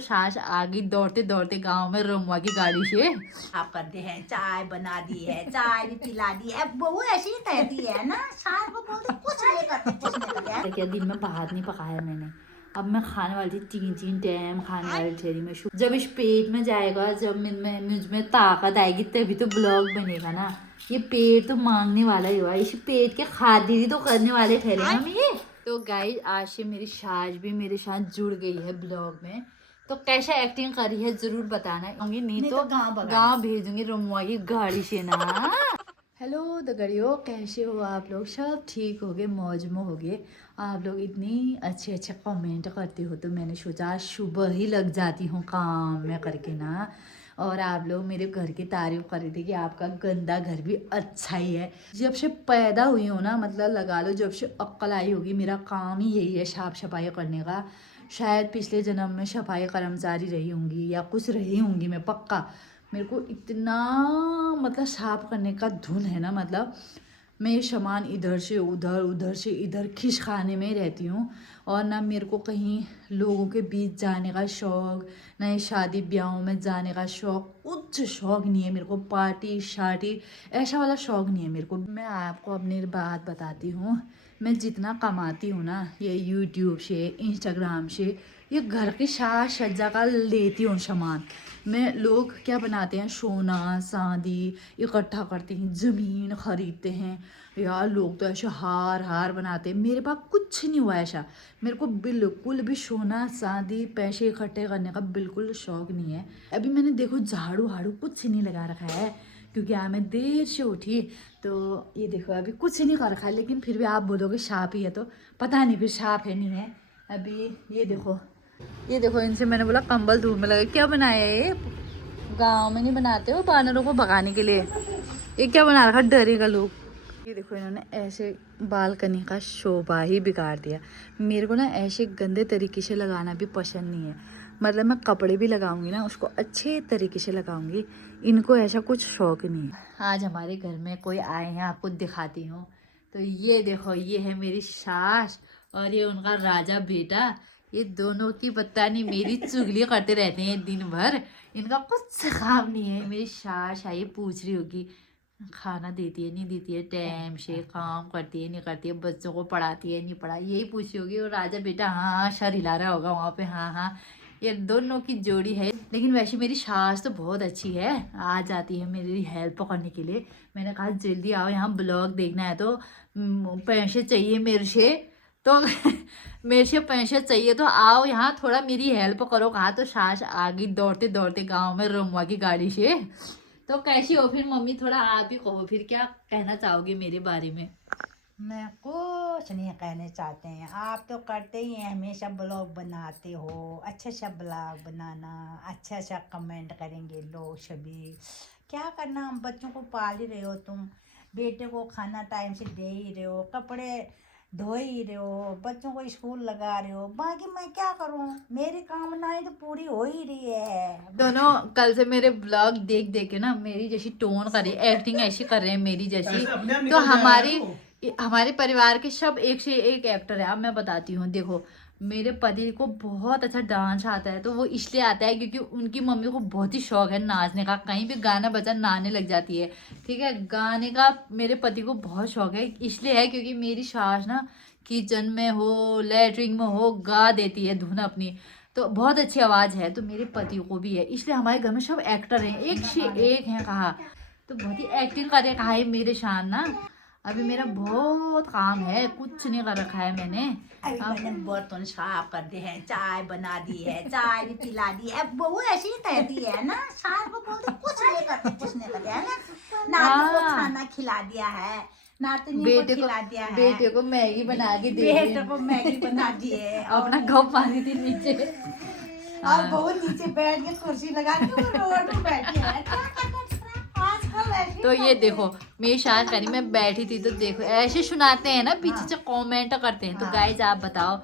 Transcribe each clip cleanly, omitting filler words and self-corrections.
सास आ गई दौड़ते दौड़ते गांव में रमुआ की गाड़ी से। आप करते हैं, चाय बना दी है, चाय भी पिला दी है। बहू ऐसी ही कहती है ना, सास को बोलते कुछ नहीं करते, कुछ नहीं करते। क्या दिन में भात नहीं पकाया मैंने, अब मैं खाने वाली थी 3 टाइम खाने वाली थी मैं। जब इस पेट में जाएगा, जब मुझ में ताकत आएगी तभी तो ब्लॉग बनेगा ना। ये पेट तो मांगने वाला ही हुआ, इस पेट के खातिर तो करने वाले ठहरे हम ये। तो गाइस आज से मेरी सास भी मेरे साथ जुड़ गई है ब्लॉग में। तो कैसा एक्टिंग करी है जरूर बताना, नहीं तो गाँव भेजूंगी रमुआ की गाड़ी से ना। हेलो दगड़ियों, कैसे हो आप लोग? सब ठीक हो गए, मौज में हो गए। आप लोग इतनी अच्छे अच्छे कमेंट करते हो तो मैंने सोचा आज सुबह ही लग जाती हूँ काम में करके ना। और आप लोग मेरे घर की तारीफ कर रहे थे कि आपका गंदा घर भी अच्छा ही है। जब से पैदा हुई हूँ ना, मतलब लगा लो जब से अक्ल आई होगी, मेरा काम ही यही है साफ सफाई करने का। शायद पिछले जन्म में सफाई कर्मचारी रही होंगी या कुछ रही होंगी मैं पक्का। मेरे को इतना मतलब साफ करने का धुन है ना, मतलब मैं ये सामान इधर से उधर उधर से इधर खिस खाने में ही रहती हूँ। और ना मेरे को कहीं लोगों के बीच जाने का शौक़, ना ये शादी ब्याहों में जाने का शौक़, कुछ शौक़ नहीं है मेरे को। पार्टी शार्टी ऐसा वाला शौक़ नहीं है मेरे को। मैं आपको अपनी बात बताती हूँ, मैं जितना कमाती हूँ ना ये यूट्यूब से इंस्टाग्राम से, ये घर की साज सज्जा का लेती हूँ सामान मैं। लोग क्या बनाते हैं, सोना चांदी इकट्ठा करते हैं, ज़मीन खरीदते हैं यार। लोग तो ऐसे हार हार बनाते हैं, मेरे पास कुछ नहीं हुआ ऐसा। मेरे को बिल्कुल भी सोना चांदी पैसे इकट्ठे करने का बिल्कुल शौक़ नहीं है। अभी मैंने देखो झाड़ू हाड़ू कुछ नहीं लगा रखा है, क्योंकि आज मैं देर से उठी। तो ये देखो अभी कुछ नहीं कर रखा है, लेकिन फिर भी आप बोलोगे साफ ही है, तो पता नहीं फिर साफ है नहीं है। अभी ये देखो, ये देखो इनसे मैंने बोला कंबल धूप में लगा। क्या बनाया ये? गांव में नहीं बनाते हो बानरों को भगाने के लिए, ये क्या बना रखा, डरेगा लोग। ये देखो इन्होंने ऐसे बालकनी का शोभा ही बिगाड़ दिया। मेरे को ना ऐसे गंदे तरीके से लगाना भी पसंद नहीं है। मतलब मैं कपड़े भी लगाऊंगी ना उसको अच्छे तरीके से लगाऊंगी, इनको ऐसा कुछ शौक नहीं है। आज हमारे घर में कोई आए हैं, आपको दिखाती हूँ। तो ये देखो, ये है मेरी सास और ये उनका राजा बेटा। ये दोनों की पता नहीं मेरी चुगली करते रहते हैं दिन भर, इनका कुछ काम नहीं है। मेरी सास आई पूछ रही होगी खाना देती है नहीं देती है, टाइम से काम करती है नहीं करती है, बच्चों को पढ़ाती है नहीं पढ़ाई, यही पूछी होगी। और राजा बेटा हाँ हाँ सर हिला रहा होगा वहाँ पे, हाँ हाँ। ये दोनों की जोड़ी है। लेकिन वैसे मेरी सास तो बहुत अच्छी है, आ जाती है मेरी हेल्प करने के लिए। मैंने कहा जल्दी आओ, यहाँ ब्लॉग देखना है तो पैसे चाहिए मेरे से, तो मेरे से पैसे चाहिए तो आओ यहाँ थोड़ा मेरी हेल्प करो। कहा तो सास आ गई दौड़ते दौड़ते गाँव में रमुआ की गाड़ी से। तो कैसी हो फिर मम्मी, थोड़ा आप ही कहो फिर, क्या कहना चाहोगे मेरे बारे में? मैं कुछ नहीं कहने चाहते हैं, आप तो करते ही हैं, हमेशा ब्लॉग बनाते हो। अच्छा सा ब्लॉग बनाना, अच्छा सा कमेंट करेंगे लोग सभी। क्या करना, हम बच्चों को पाल ही रहे हो तुम, बेटे को खाना टाइम से दे ही रहे हो, कपड़े धो ही रहे हो, बच्चों को स्कूल लगा रहे हो। बाकी मैं क्या करूं, मेरी कामनाएं तो पूरी हो ही रही है। दोनों कल से मेरे ब्लॉग देख देख के ना मेरी जैसी टोन कर रही है, एक्टिंग ऐसी कर रहे हैं मेरी जैसी। तो हमारे परिवार के सब एक से एक एक्टर है। अब मैं बताती हूँ, देखो मेरे पति को बहुत अच्छा डांस आता है, तो वो इसलिए आता है क्योंकि उनकी मम्मी को बहुत ही शौक है नाचने का, कहीं भी गाना बजा नाचने लग जाती है। ठीक है, गाने का मेरे पति को बहुत शौक है, इसलिए है क्योंकि मेरी सास ना किचन में हो लेटरिन में हो गा देती है धुन अपनी, तो बहुत अच्छी आवाज़ है। तो मेरे पति को भी है, इसलिए हमारे घर में सब एक्टर हैं, एक से एक हैं कहा। तो बहुत ही एक्टिंग कर कहा है मेरे शान ना। अभी मेरा बहुत काम है, कुछ नहीं कर रखा है मैंने। मैंने बर्तन साफ कर दिए हैं, चाय बना दी है, चाय भी पिला दी है। बहू ऐसी ही कहती है ना, सास को बोलते कुछ नहीं करते, कुछ नहीं करते है ना। नाती को खाना खिला दिया है, नातनी को खिला दिया है, बेटे को मैगी बना के दे, बेटे को मैगी बना दिए, अपना घाव पानी थी नीचे। और बहू नीचे बैठ के कुर्सी लगा के वो रोड में बैठी है। तो ये देखो मेरी शायद करी मैं बैठी थी, तो देखो ऐसे सुनाते हैं ना पीछे से कमेंट करते हैं। तो गाइज आप बताओ,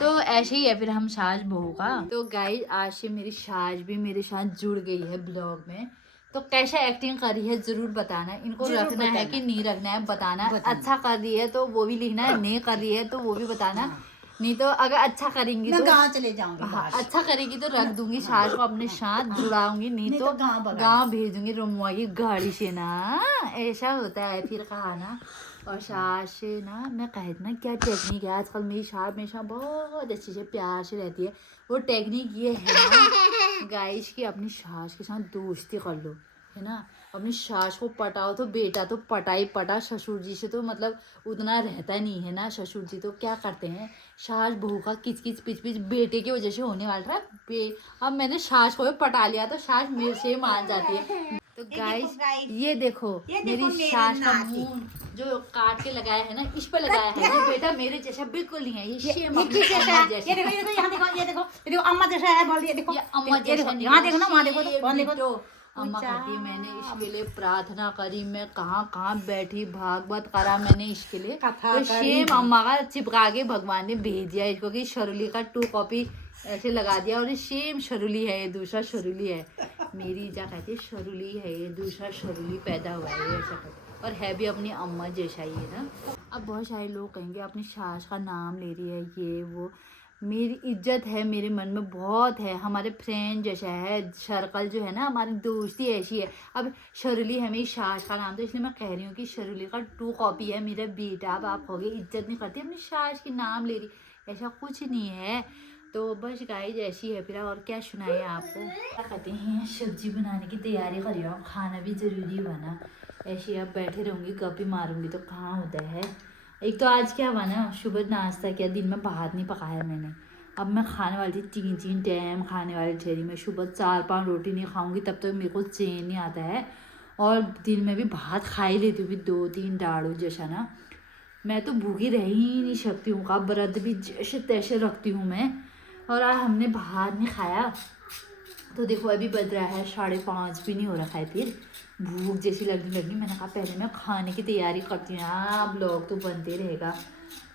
तो ऐसे ही है फिर हम सास बहू का। तो गाइज आज से मेरी सास भी मेरे साथ जुड़ गई है ब्लॉग में। तो कैसा एक्टिंग करी है जरूर बताना, इनको रखना है कि नहीं रखना है बताना। अच्छा कर रही है तो वो भी लिखना है, नहीं कर रही है तो वो भी बताना। नहीं तो अगर अच्छा करेंगी मैं तो गाँव चले जाऊंगी हाँ, बस। अच्छा करेगी तो रख दूंगी सास को अपने साथ जुड़ाऊंगी, नहीं नहीं तो तो गाँव भगा गांव भेज दूंगी रमुआ की गाड़ी से ना। ऐसा होता है फिर कहा ना। और सास से ना मैं कह ना क्या टेक्निक है आजकल, मेरी सास हमेशा बहुत अच्छे से प्यार से रहती है। वो टेक्निक ये है ना गाइस कि अपनी सास के साथ दोस्ती कर लो, है ना। अपनी सास को पटाओ तो बेटा तो पटा ही पटा, ससुर जी से तो मतलब उतना रहता नहीं है ना। ससुर जी तो क्या करते हैं, सास बहू का किच किच पिच पिच बेटे की वजह से होने वाला है। अब मैंने सास को भी पटा लिया तो सास मेरे से ही मान जाती है। तो गाइस ये देखो मेरी सास का मुंह जो काट के लगाया है ना, इस पे लगाया है। ये बेटा मेरे जैसा बिल्कुल नहीं है, ये सेम ये अपनी किस जैसा अम्मा है? जैसा ये देखो, ये देखो, यहाँ देखो, ये देखो, ये देखो, अम्मा जैसा है, बोल दिया, देखो, ये अम्मा ये जैसा देखो, नहीं यहाँ है, देखो ना, वहाँ देखो तो, सेम वहाँ देखो डिट्टो। तो। अम्मा अच्छा। कहती है मैंने इसके लिए प्रार्थना करी, मैं कहाँ कहाँ बैठी, भागवत करा मैंने इसके लिए, कथा तो करी। सेम अम्मा का चिपका के भगवान ने भेज दिया इसको कि शरुली का 2 कॉपी ऐसे लगा दिया। और ये सेम शरुली है, ये दूसरा शरुली है। मेरी जा कहती है शरुली है, ये दूसरा शरुली पैदा हुआ है, ये ऐसा कहती है। और है भी अपनी अम्मा जैसा ही है ना। अब बहुत सारे लोग कहेंगे अपनी सास का नाम ले रही है ये वो। मेरी इज्जत है मेरे मन में बहुत है, हमारे फ्रेंड जैसा है, सर्कल जो है ना हमारी दोस्ती ऐसी है। अब शरुली है मेरी सास का नाम, तो इसलिए मैं कह रही हूँ कि शरुली का 2 कॉपी है मेरा बेटा। अब आप कहोगे इज्जत नहीं करती अपनी सास के नाम ले रही, ऐसा कुछ नहीं है। तो बस गाइस ऐसी है फिर, और क्या सुनाए आपको। क्या कहते हैं, सब्जी बनाने की तैयारी कर रही हूँ, खाना भी ज़रूरी बना। ऐसे आप बैठे रहूँगी गप्पी मारूंगी तो कहाँ होता है। एक तो आज क्या बना, सुबह नाश्ता किया, दिन में भात नहीं पकाया मैंने। अब मैं खाने वाली थी 3 टाइम खाने वाली ठहरी, मैं सुबह 4-5 रोटी नहीं खाऊंगी तब तक तो मेरे को चैन नहीं आता है। और दिन में भी भात खा ही लेती हूँ 2-3 दाड़ू जैसा ना। मैं तो भूखी रह ही नहीं सकती हूँ, का व्रत भी जैसे तैसे रखती हूँ मैं। और आज हमने भात नहीं खाया तो देखो अभी बज रहा है 5:30 भी नहीं हो रखा है, फिर भूख जैसी लगने लगी। मैंने कहा पहले मैं खाने की तैयारी करती हूँ, हाँ ब्लॉग तो बनते रहेगा।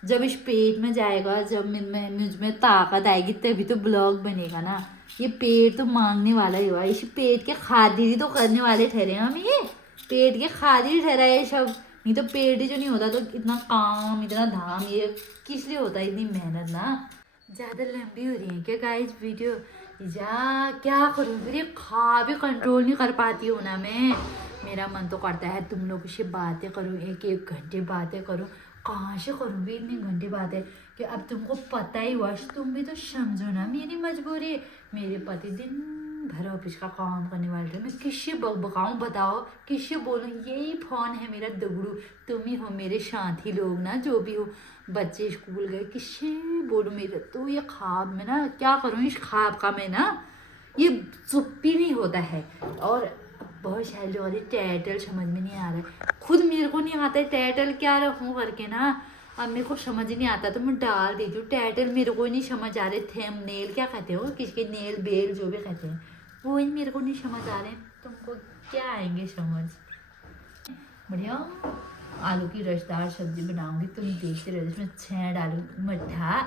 जब इस पेट में जाएगा, जब मुझ में ताकत आएगी तभी तो ब्लॉग बनेगा ना। ये पेट तो मांगने वाला ही हुआ, इस पेट के खातिर तो करने वाले ठहरे हम, ये पेट के खातिर ठहरा है सब। नहीं तो पेट ही जो नहीं होता तो इतना काम इतना धाम ये किस लिए होता है, इतनी मेहनत ना। ज़्यादा लंबी हो रही है क्या गाइस वीडियो, या क्या करूँ फिर, ये खा भी कंट्रोल नहीं कर पाती हूँ ना मैं। मेरा मन तो करता है तुम लोगों से बातें करूँ, 1-1 घंटे बातें करूँ। कहाँ से करूँगी इतनी घंटे बातें, कि अब तुमको पता ही हुआ, तुम भी तो समझो ना मेरी मजबूरी। मेरे पति दिन भर ऑफिस का काम करने वाले थे, मैं किससे बकाऊँ बताओ, किससे बोलूँ। यही फ़ोन है मेरा दुगड़ू, तुम ही हो मेरे साथी लोग ना, जो भी हो। बच्चे स्कूल गए, किससे बोलूँ मेरे तो ये ख्वाब में ना, क्या करूँ इस ख्वाब का मैं ना, ये चुप ही नहीं होता है। और बहुत सारे लोग टाइटल समझ में नहीं आ रहा है, खुद मेरे को नहीं आता है टाइटल क्या रखूँ करके ना। अब मेरे को समझ ही नहीं आता तो मैं डाल देती हूँ टाइटल, मेरे को नहीं समझ आ रहे। थंबनेल क्या कहते हो, किसके नेल बेल जो भी कहते हैं, वो ही मेरे को नहीं समझ आ रहे, तुमको क्या आएंगे समझ। बढ़िया आलू की रसदार सब्जी बनाऊंगी, तुम देखते रहो। इसमें छें डालू मट्ठा,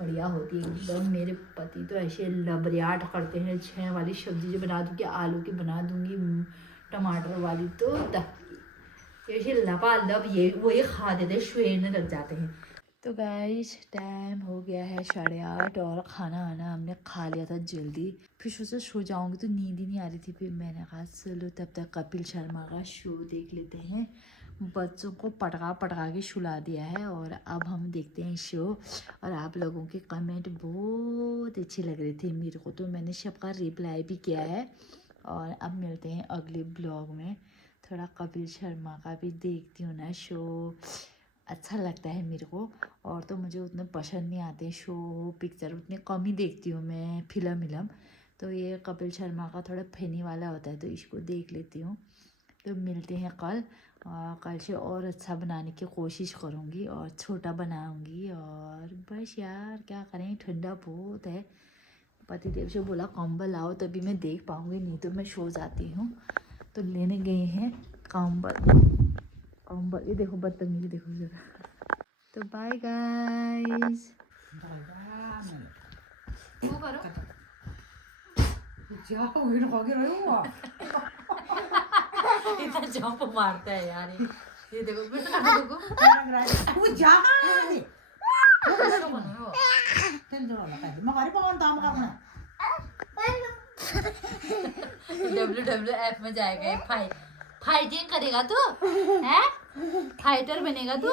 बढ़िया होती है एकदम। मेरे पति तो ऐसे लबरियाट करते हैं, छें वाली सब्जी जो बना दूँगी, आलू की बना दूँगी टमाटर वाली, तो ऐसे लबालब ये वो ये खा देते हैं, श्वेन लग जाते हैं। तो गाइस टाइम हो गया है 8:30 और खाना वाना हमने खा लिया था जल्दी। फिर सोचा सो जाऊंगी तो नींद ही नहीं आ रही थी, फिर मैंने कहा चलो तब तक कपिल शर्मा का शो देख लेते हैं। बच्चों को पटका पटका के सुला दिया है और अब हम देखते हैं शो। और आप लोगों के कमेंट बहुत अच्छे लग रहे थे मेरे को, तो मैंने सबका रिप्लाई भी किया है। और अब मिलते हैं अगले ब्लॉग में, थोड़ा कपिल शर्मा का भी देखती हूँ ना शो, अच्छा लगता है मेरे को। और तो मुझे उतने पसंद नहीं आते शो पिक्चर, उतने कम ही देखती हूँ मैं फिल्म। तो ये कपिल शर्मा का थोड़ा फनी वाला होता है तो इसको देख लेती हूँ। तो मिलते हैं कल, कल से और अच्छा बनाने की कोशिश करूँगी और छोटा बनाऊँगी। और बस यार क्या करें, ठंडा बहुत है। पतिदेव से बोला कंबल लाओ तभी मैं देख पाऊँगी, नहीं तो मैं सो जाती हूँ। तो लेने गए हैं कंबल, ये देखो बदतमीजी देखो जरा। तो बाय गाइस, वो करो इतना जंप मारता है यार ये देखो बेटा, देखो वो जा WWF में जाएगा, फाइटिंग करेगा तू, है फाइटर बनेगा तू।